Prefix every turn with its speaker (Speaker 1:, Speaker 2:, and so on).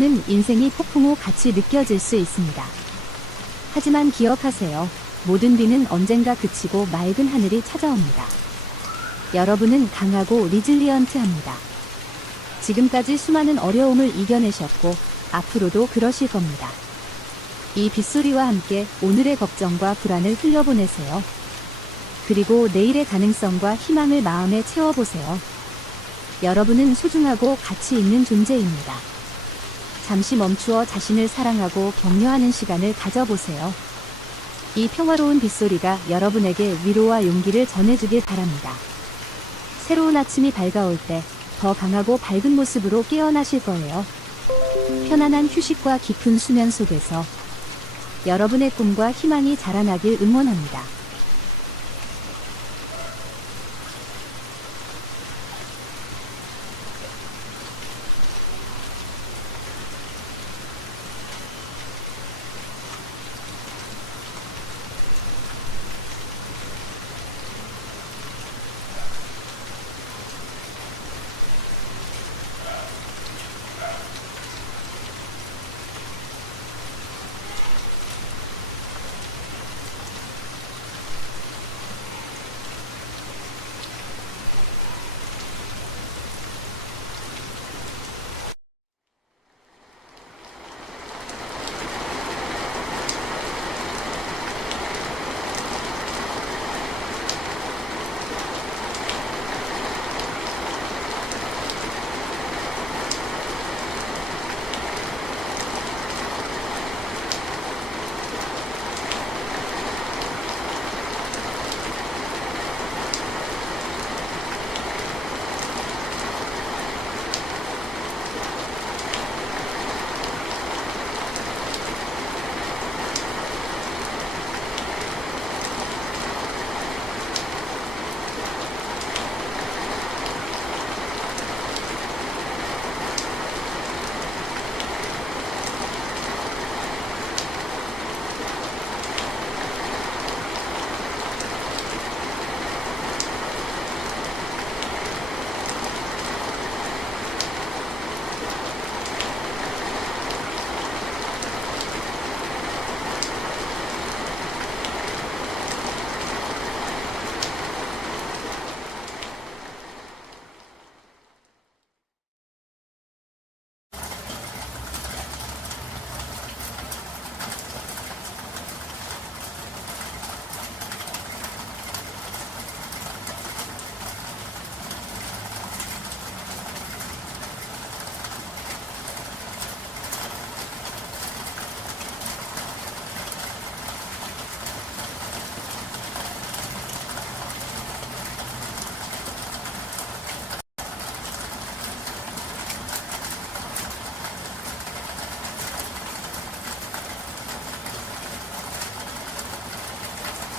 Speaker 1: 때로는 인생이 폭풍 후 같이 느껴질 수 있습니다. 하지만 기억하세요. 모든 비는 언젠가 그치고 맑은 하늘이 찾아옵니다. 여러분은 강하고 리질리언트합니다. 지금까지 수많은 어려움을 이겨내셨고 앞으로도 그러실 겁니다. 이 빗소리와 함께 오늘의 걱정과 불안을 흘려보내세요. 그리고 내일의 가능성과 희망을 마음에 채워보세요. 여러분은 소중하고 가치 있는 존재입니다. 잠시 멈추어 자신을 사랑하고 격려하는 시간을 가져보세요. 이 평화로운 빗소리가 여러분에게 위로와 용기를 전해주길 바랍니다. 새로운 아침이 밝아올 때 더 강하고 밝은 모습으로 깨어나실 거예요. 편안한 휴식과 깊은 수면 속에서 여러분의 꿈과 희망이 자라나길 응원합니다.